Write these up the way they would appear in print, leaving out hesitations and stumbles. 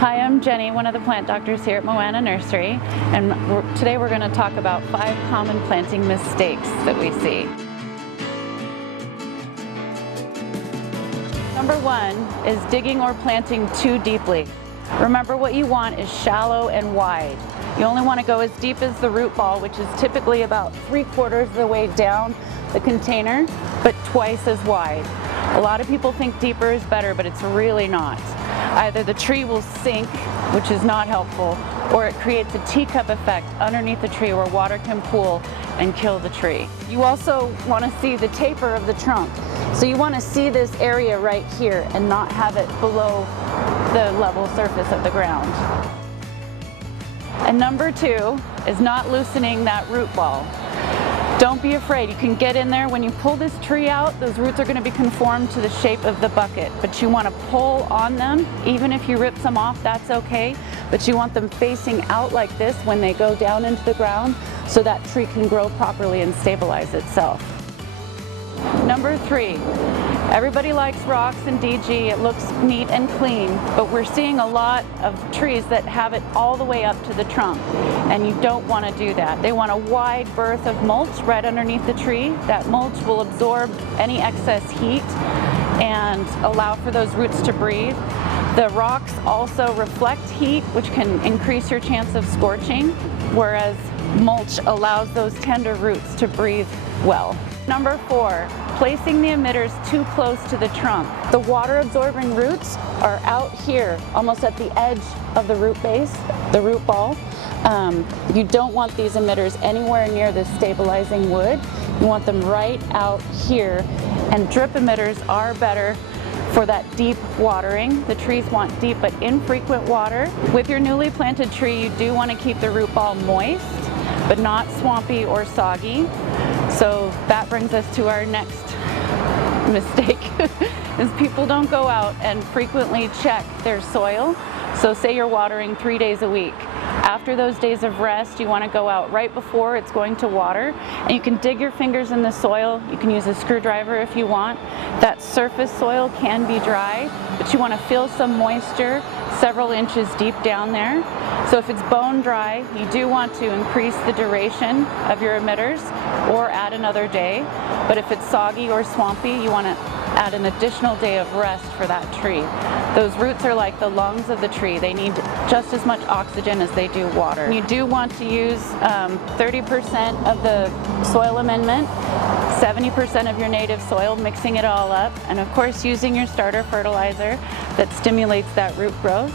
Hi, I'm Jenny, one of the plant doctors here at Moana Nursery, and today we're going to talk about 5 common planting mistakes that we see. Number 1 is digging or planting too deeply. Remember, what you want is shallow and wide. You only want to go as deep as the root ball, which is typically about 3/4 of the way down the container, but twice as wide. A lot of people think deeper is better, but it's really not. Either the tree will sink, which is not helpful, or it creates a teacup effect underneath the tree where water can pool and kill the tree. You also want to see the taper of the trunk. So you want to see this area right here and not have it below the level surface of the ground. And number 2 is not loosening that root ball. Don't be afraid, you can get in there. When you pull this tree out, those roots are going to be conformed to the shape of the bucket, but you want to pull on them. Even if you rip some off, that's okay, but you want them facing out like this when they go down into the ground so that tree can grow properly and stabilize itself. Number 3, everybody likes rocks and DG. It looks neat and clean, but we're seeing a lot of trees that have it all the way up to the trunk, and you don't want to do that. They want a wide berth of mulch right underneath the tree. That mulch will absorb any excess heat and allow for those roots to breathe. The rocks also reflect heat, which can increase your chance of scorching, whereas mulch allows those tender roots to breathe well. Number 4, placing the emitters too close to the trunk. The water-absorbing roots are out here, almost at the edge of the root base, the root ball. You don't want these emitters anywhere near the stabilizing wood. You want them right out here, and drip emitters are better for that deep watering. The trees want deep but infrequent water. With your newly planted tree, you do want to keep the root ball moist, but not swampy or soggy. So that brings us to our next mistake, is people don't go out and frequently check their soil. So say you're watering 3 days a week. After those days of rest, you want to go out right before it's going to water, and you can dig your fingers in the soil. You can use a screwdriver if you want. That surface soil can be dry, but you want to feel some moisture several inches deep down there. So if it's bone dry, you do want to increase the duration of your emitters or add another day. But if it's soggy or swampy, you want to add an additional day of rest for that tree. Those roots are like the lungs of the tree. They need just as much oxygen as they do water. You do want to use 30% of the soil amendment, 70% of your native soil, mixing it all up, and of course using your starter fertilizer that stimulates that root growth.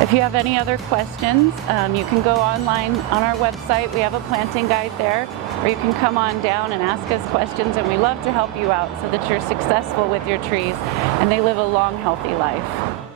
If you have any other questions, you can go online on our website. We have a planting guide there, or you can come on down and ask us questions, and we love to help you out so that you're successful with your trees and they live a long, healthy life.